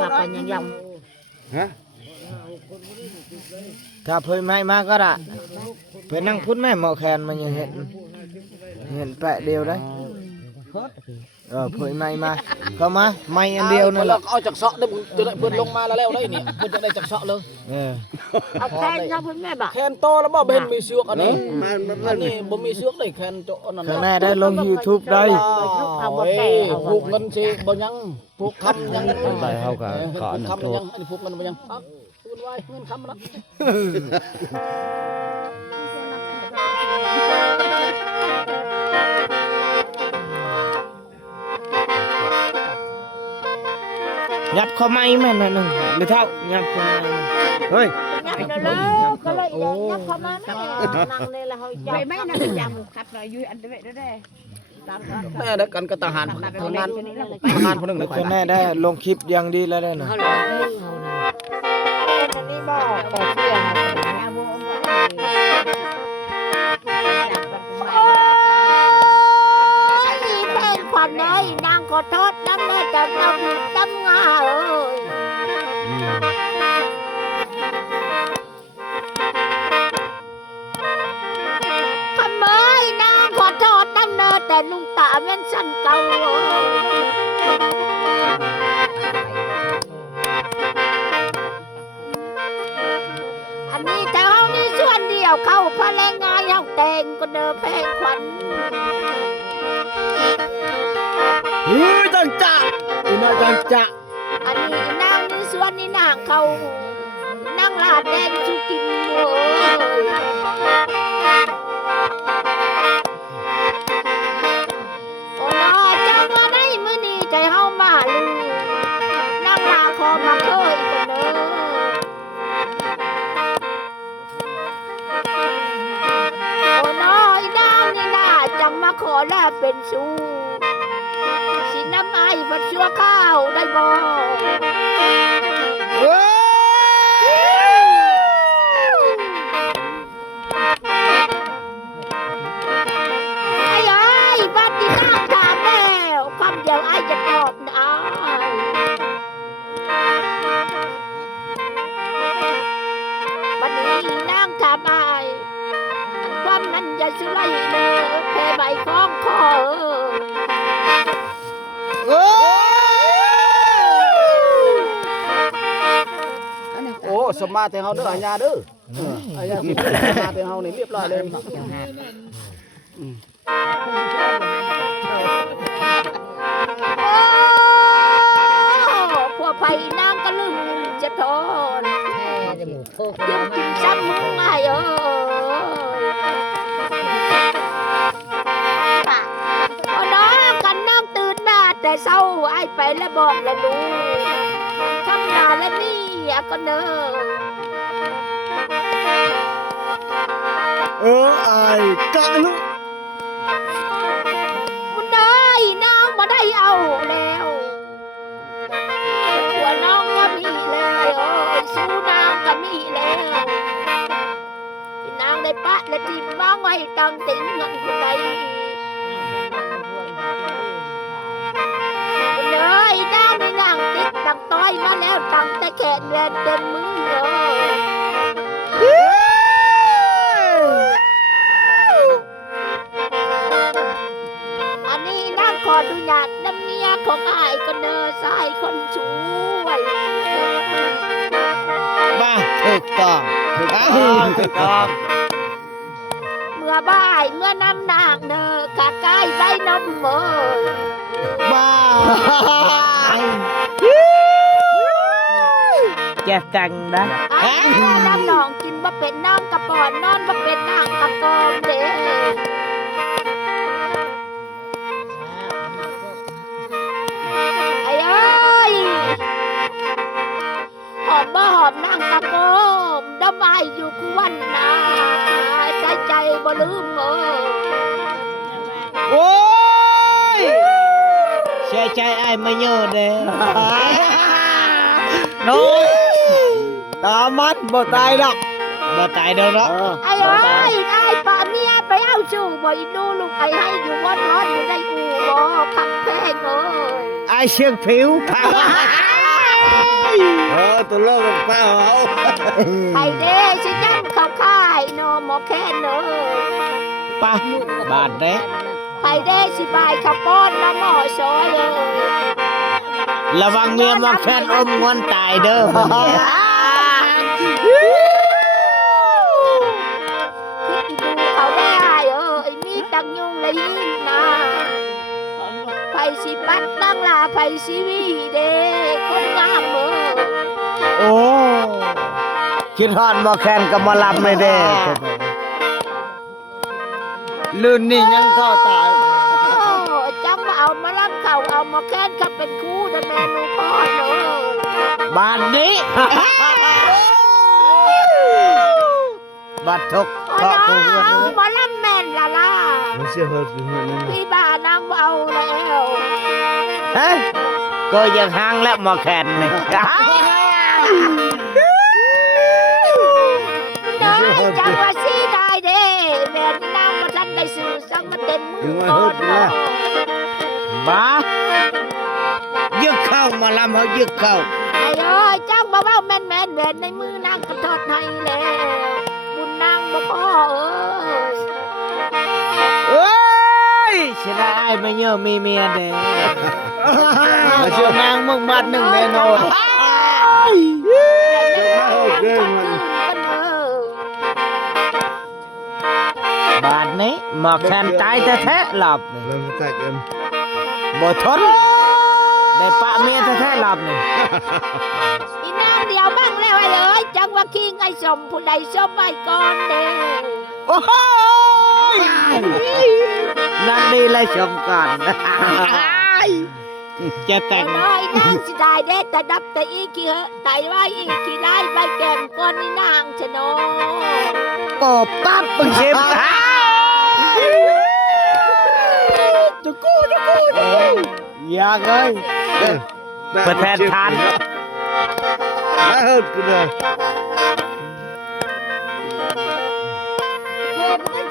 มาเป็นยังยำฮะถ้าเพิ่นไม่มาก็ได้เพิ่นนั่งพุ่นแม่หมอแคนมันยังเห็นแปะเดียวได้เพิ่นไม่มาเข้ามาไม่อันเดียวนั่นแหละเอาจากเสาะได้จะได้เพิ่นลงมาแล้วได้นี่เพิ่นจะได้จากเสาะเลยเอาแคนนะเพิ่นแม่บ่แคนโตแล้วบ่เห็นมีเสือกอันนี้อันนี้บ่มีเสือกได้แคนโตอันนั้นข้างหน้าได้ลง YouTube ได้เอาบ่แก่เอาผูกเงินสิบ่ยังผูกคำยังไปเฮาก็ขออนุโทษอันนี้ผูกเงินบ่ยังคุณไว้เงินคำละยับเข้าไม้แม่นนึงหรือเท่ายับเข้าไม้เฮ้ยยับแล้วก็เลยยับเข้ามาแม่นั่งนี่ละเฮาจับไม่นะจำครับเราอยู่อันเดเวดได้แม่ได้กันกับทหารทหารคนนึงเลยแม่ได้ลงคลิปอย่างดีแล้วได้น่ะเฮาเลยเฮานะอันนี้บ่ก็เที่ยงขวัญเอ้ยนางขอโทษน้ำแม่จะทำตั้งงาเอ้ยทำไมนางขอโทษน้ำเนอแต่ลุงตาเว้นสันเก่าอันนี้แต่เฮานี่ส่วนเดียวเข้าพะแรงงานเฮาแต่งก็เด้อแพงขวัญจังจะอีน่าจังจะอันนี้นางนี่ส่วนนี่นางเขานางลาดแดงสุกินโอ้โอ้น้อจะมาได้มื้อนี้ใจเฮามาลือนางลาขอมาเคยกันเด้อโอ้น้อยนางนี่น่าจังมาขอแลเป็นชู้น้ำไอ้บัดชั่วข้าวได้บ่ไอ้บัดที่น้ำถามแล้วคำเดียวไอ้จะตอบได้บัดนี้นางถามไอ้ความนั้นอย่าซื้อไรเลยแพ้ใบคล้องคอโอ้สมาแต่เฮาเด้ออาญาเด้ออาญาสิสมาแต่เฮานี่เรียบร้อยเลยพวกไปนางก็ลืมจะทนกินซ้ำมึงไงเอ้ยพอน้องกันน้องตื่นมาแต่เศร้าไอ้ไปแล้วบอกแล้วดูทำนาแล้วนี่ก็เนอไอ้กะลุมันได้น้องมาได้เอาแล้วหัวน้องก็มีแล้วสู้นางก็มีแล้วนางได้ปะและจิ้มวางไว้ตั้งติ่งเงินคนใดเลยน้ำในนางติดตั้งต้อยมาแล้วตั้งแต่แขนแวนเต็มมืออันนี้นางขอดูหยาดน้ำเมียของอายก็เนอสายคนช่วยมาถูกต้องถูกต้องเมื่อบ่ายเมื่อน้ำนางเนอกะใกล้ใบนมเมยบ้าแจะจังนะน้ำนองกินบ่เป็นน้องกระปอนนอนบ่เป็นนางกระกองเด้ไอ้เอ้ยหอมบ่หอมนางกระโกมดำไม้อยู่กวนนาใส่ใจบ่ลืมโอ้ยแช่ ใจไอ้ไม่เยอะเด้น้อยตามันบ่ตายดอกบ่ตายเด้อเนาะ ไอ้เอ้ยไอ้ป่าเมียไปเอาชูบ่อีดูลูกไปให้อยู่วัดร้อนอยู่ในอู่บ่คักแพงเอ้ย ไอ้เชียงผิวตัวเลิกเปล่าเอา ไปเด้สิจังเข้าค่ายโนหมอแค่นเอ้ย ปะบาดเด้ ไปเด้สิบายขับป้อนน้ำหมอซอยเอ้ย ระวังเมียมาแค่นอมงวนตายเด้อ ดูเขาได้เอ้ยมีตังยุงเลยหินนะไปสิปัดตั้งลาไปสิวีเด้คนงามเอ้ย โอ้คิดฮอดบ่แคนก็บ่รับไม่ได้ลื่นนี่ยังท่อตาย จังมาเอามารับเขาเอามาแค้นกับเป็นคู่นะแม่หนูพ่อเนอะ บาดนี้ บาดทุก เอา ก็ นะ คือ เอามารับแม่นละล่ะ มันเสียเหตุคือนั่น พี่บ้านางเอาแล้ว ฮะก็ยังห่างแล้วมาแคนนี่ น้อยจังว่าสีได้เด้แม่นางมาทันได้สื่อสังมาเต็มมือก่อนเนาะ บ้ายึกเข้ามาลำเขายึกเข้า ไอ้เอ้ยจังมาเว้าแม่นแม่นแม่นในมือนางกระทอดให้แล้วบุญนางบ่พ่อเอ้ย เอ้ยชนะไอ้ไม่เยอะมีเมียเด้มาเชื่อนางมึงบัดหนึ่งแน่นอน บาดนี้หมอกแคนตายแท้ๆหลับนี่ เริ่มแตกกัน บ่ทนได้ปะเมียแท้ๆหลับนี่ อีนางเดียวบ้างแล้วไอ้เอ้ยจังว่าคิงไอ้สมผู้ใดสมไอ้ก่อนเด้ โอ้โหนั่งดีเลยชมก่อนจะแต่ง น้อยนางสิได้เด้แต่ดับแต่อีขี้เหอะไตไว้อีขี้ได้ใบแกงก่อนนี่นางชะโน โอ้ปั๊บมึงเชฟจะกู้อยากเลย ประแทนทาน ได้เฮิร์ดกันเลย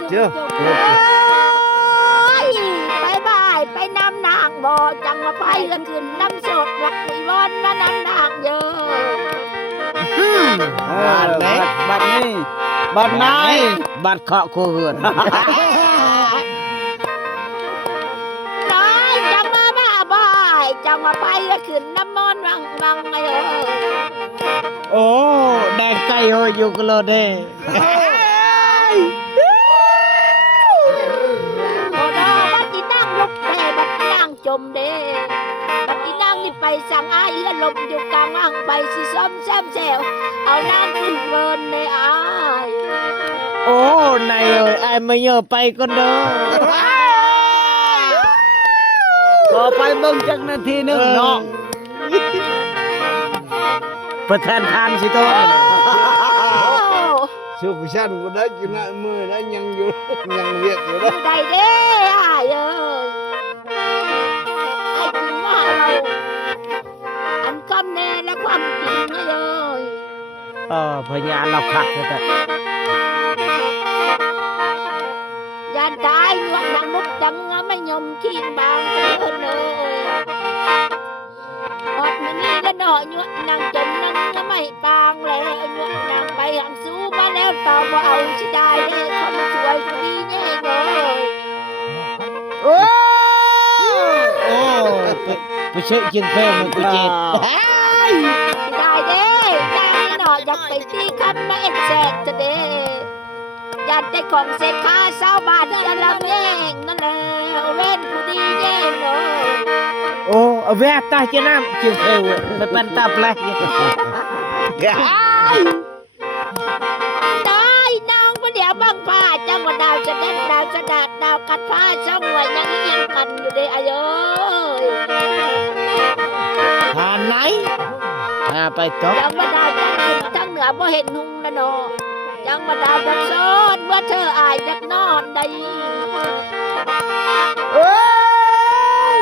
เจ้า ไปบ่ายไปน้ำนางบ่จังมาไปกันขึ้นน้ำสดรักวิวอนมาน้ำนางเยอะ บัดไหนบัดนี้บัดไหนบัดเคาะคู่เหือน น้อยจังมาบ้าบ่ายจังมาไปกันขึ้นน้ำมอนวังไงเออ โอ้แดงไก่โหยอยู่กันเลยเด้ โอ้ดอบัดอีนั่งลุกเด้บัดอีนั่งจมเด้บัดอีนั่งนี่ไปสั่งอ้ายเอื้อลมอยู่กลางอ่างไปสิซ้อมแซมแซวเอาน้ำขึ้นเวินในอ้าย โอ้นายเอ้ยไอ้ไม่เยอะไปก็เด้อก็ไปเบิ่งจักนาทีหนึงเนาะประธานทานสิโต โอ้ สุขชันก็ได้กินละมือได้ยังอยู่ยังเวียกอยู่ มื นะ อใดเด้อ้ายเอ้ยไอ้จริงว่าเราอันคำแน่และความจริงไงเอ้ย พญาเราขัดแต่ ยานตายงวงนางนุกจังไม่ยอมขี้บางเกินเลยอดมือนี้แล้วหน่อยยวดนางจมนั้นไม่ปางแล้วยวดนางไปหังสู้มาแล้วต่อว่าเอาชิได้เลยคนสวยคนดีแน่เลย โอ้ไปเช็คจิงเพ่มันกูเจ็บ ชิได้เด้นางนี่หน่อยอยากไปตีคำไม่เอ็นแสกจะเด้อยากได้ของเศษค่าเศร้าบาทจะลำแย่งนั่นแหละเว้นผู้ดีแย่งเลย โอ้แวะตาจะน้ำจิงเพ่ไม่เป็นตาแปลก ได้น้องคนเดียวบ้างผ้าจังว่าดาวจะเด็ดดาวจะดาดดาวกัดผ้าช่องไว้ยังเงียบกันอยู่เด้อเอ้ย หาไหนหาไปตบ จังว่าดาวจังขึ้นทั้งเหนือบ่เห็นหุงนะเนาะจังว่าดาวจังโซนว่าเธออายจักนอนได้ เอ้ย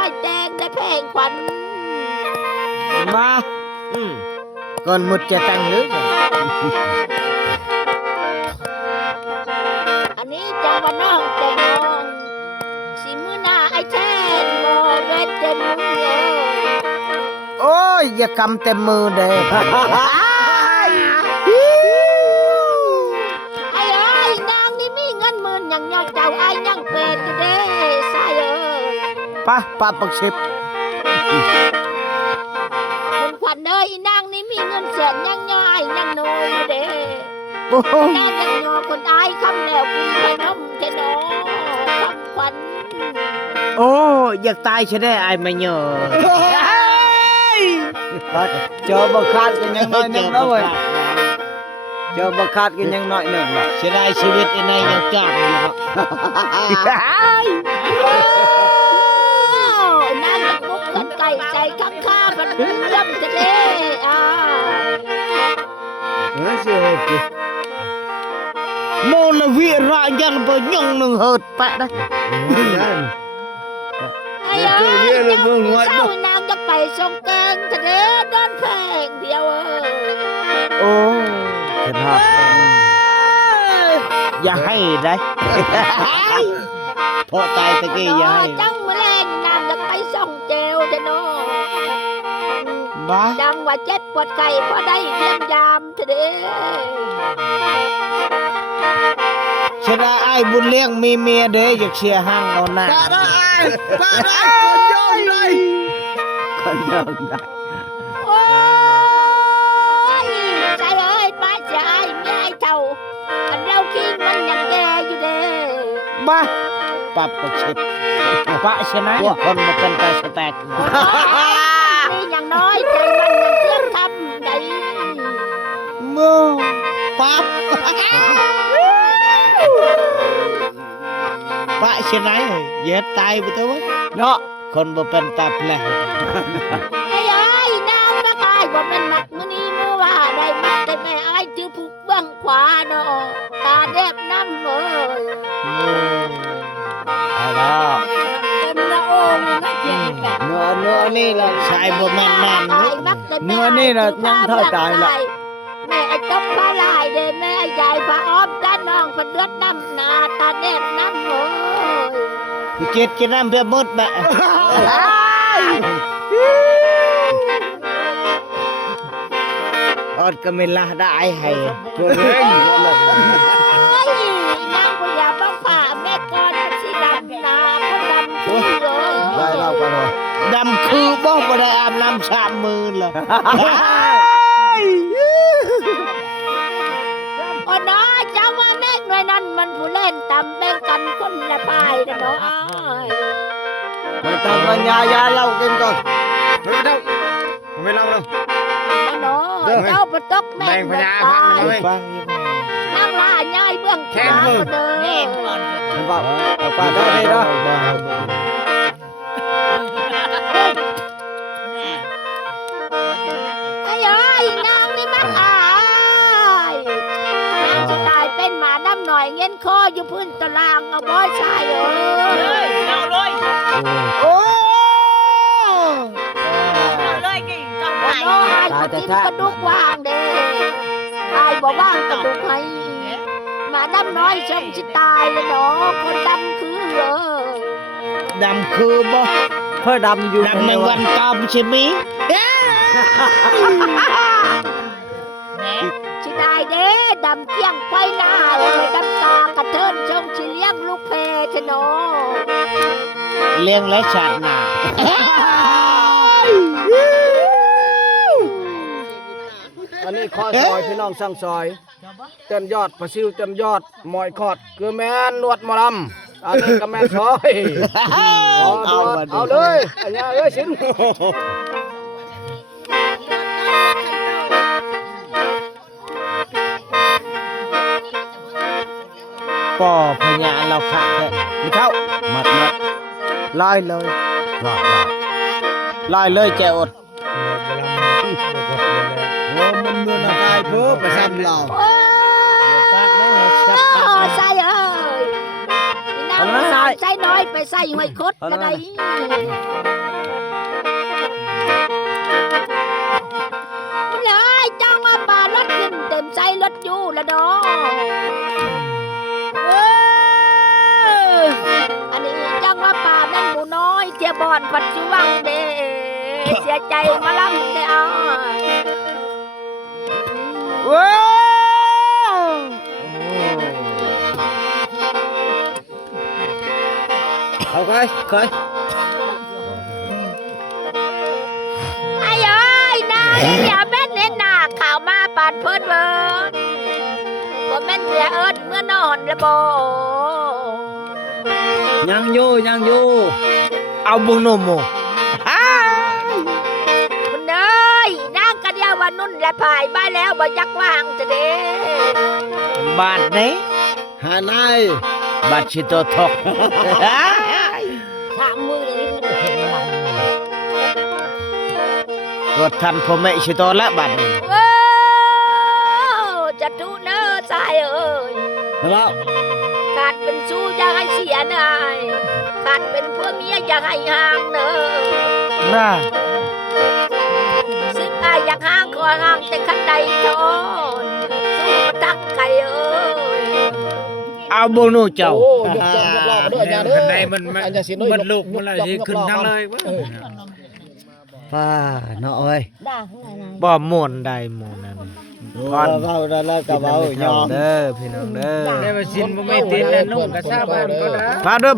อยแดงได้เพลงขวัญ มาก่อนหมดจะตั้งหรือ อันนี้จังว่าน้องแต่น้องสิมือหน้าไอ้แทนบ่เว้นเต็มมือเลย โอ้ยอย่ากำเต็มมือเด้ ไอ้เอ้ยนางนี่มีเงินหมื่นอย่างยอดเจ้าไอ้ยังเป็นอยู่เด้สายเอ้ย ปะปะปักชิบ คุณขวัญเอ้ยนางนี่มีเงินแสนยังย่อยยังน้อยอยู่เด้ โอ้ย นางยังยอคนอายคำแล้วคุณไปน้ำเทนอคำขวัญ โอ้ยอยากตายใช่ได้ไอ้ไม่เหยอะเจอบักคาดกันยังน้อยหนึ่งนะเว้ยเจอบักคาดกันยังน้อยหนึ่งนะเสียดายชีวิตไอ้นายยังจับอยู่ครับ นางจะมุกกันไก่ใจข้างข้ามันเลื่อมจะเด้โมลวิระยังไปยังหนึ่งเหิดแปะได้ ไอ้เอ้ยเจ้านางจะไปส่งแกงจะเด้ดอนเพลงเดียว โอ้เห็นฮะอย่าให้ได้พอตายตะกี้อย่าให้ จังมาแรงนางจะไปส่งเจวจะโน บ้า ดังว่าเจ็บปวดไก่พอได้เยี่ยมยามจะเด้ ชนะไอ้บุญเลี้ยงมีเมียเด้อยากเชียร์ห้างเอาหน้าคนยอมได้ โอ้ยใจเอ้ยป้าจะไอ้เมียไอ้เท่าอันเราคิดมันยังแกอยู่เด้ บ้าปับประชิดปะชนะคนมาเป็นกาสแตก มีอย่างน้อยใจมันยังเชื่อทำได้ มือปับปะชนะเย็ดตายไปตัวเนาะคนมาเป็นตับแหละ ไอ้ไอ้นางนักไอ้บ่แม่นมักมื้อนี้มื้อว่าได้มักแต่แม่ไอ้ถือผูกเบื้องขวาเนาะตาแดบน้ำเอ้ย แล้ว เต็มละโองนะเจ็ดแปด เนื้อนี่ละชายบ่แม่นแม่น ไอ้มักแต่แม่ เนื้อนี่ละยังเท่าตายละ แม่ไอ้ตบปลาลายเด้แม่ไอ้ใหญ่พระอ้อมด้านน้องคนเลือดน้ำหนาตาแดบน้ำเอ้ย กูเจ็ดจะนำเพื่อมดแบะอดก็ไม่ละได้ให้ตัวเอง เฮ้ยนางพญาบ้าฝ่าแม่ก่อนมันสิดำนาเพราะดำคือเอ้ย ได้เรากันเลยดำคือบ่บ่ได้อาบน้ำชามมือเลย โอ้น้อยเจ้ามาแม่งหน่วยนั้นมันผู้เล่นตำแบ่งกันคนละปลายนะเนาะอ้าย ไม่ต้องมายาเล่ากินก่อน ไม่เล่าแล้ว เอาเนาะเจ้าประตกแม่ง แบ่งพญา ตา พัก ย หน่อย ฟัง นั่งล่าย่ายเบื้องขวาก็เด้อ บอกเอาปากได้เลยเนาะ ไอ้เอ้ยนางนี่มักอายนางจะตายเป็นหมาน้ำหน่อยเงี้ยคออยู่พื้นตารางเอาบ่ใช่เอ้ย เอาเลย โอ้ เอาเลยกี่ต้องไป โอ้น้อยเขาจิ้มกระดูกว่างเด้อายบอกว่างกระดูกให้หมาน้ำน้อยชมชิตายเลยเนาะคนดำคือเอ้ย ดำคือบ่เพื่อดำอยู่ดำในวันตามใช่ไหม ชิได้เด้ดำเกี้ยงไฟหน้าเอ้ยดำตากระเทินชงชิเลี้ยงลูกเพชรเนาะ เลี้ยงและชาติหน้า อันนี้ข้อซอยพี่น้องสั่งซอยเต็มยอดปลาซิวเต็มยอดหมอยคอดคือแม่นนวดหมอลำอันนี้ก็แม่นซอยเอาเลยอันนี้เอ้ยสิน ป่อพญาเราขาดแค่ไม่เข้ามัดลอยเลยลอยเลยแจอดมันเมื่อนาตายเพื่อไปซ้ำเรา โอ้ใช่เอ้ยนาง น้อย ใส่น้อยไปใส่ห้อยคดก็ได้เลยจ้างว่าป่ารถขึ้นเต็มใจรถอยู่ละดอกอันนี้จังว่าป่าแม่นหมูน้อยเทียบอนปัจจุบันเด้เสียใจมาลำเด้อ ว้าวเอาไปเคย ไอ้เอ้ยนายอย่าแม่นเห็นหน้าข่าวมาปาดเพิ่นเบิ่งบ่แม่นเสียเอิ้นเมื่อนอนละบ่ ยังอยู่เอาบุงโนโม คุณเอ้ยนางกะเดียวว่านุ่นและผายมาแล้วบ่ยักวางจะเด้ บาทนี้ หานาย บาทชิโตทอก ถามมือเลยมันเห็นมัน รถทันพ่อแม่ชิโตละบาทนี้ โอ้จะทุเน้อสายเอ้ย แล้ว ขาดเป็นสู้อย่าให้เสียนายขาดเป็นผัวเมียอย่าให้ห่างเน้อ น่า ซึกอายอยากห่างขอห่างแต่คันใดทนสู้มาตักไก่เอ้ย เอาบุงโนเจ้า โอ้ยกจองยกล้อมาเด้ออย่าเด้อ ข้างในมัน อันจะสิน้อย มันลูกมันอะไรขึ้นทั้งเลย ป้าน้อย ด่าข้างใน บ่ม่วนใดหมู่นั้น ก่อนเว้าได้แล้วก็เว้ายอม เด้อพี่น้องเด้อ ได้มาสินบ่ไม่ติดแล้วนุ่งกระซาบ้านก็ได้ พาเด้อ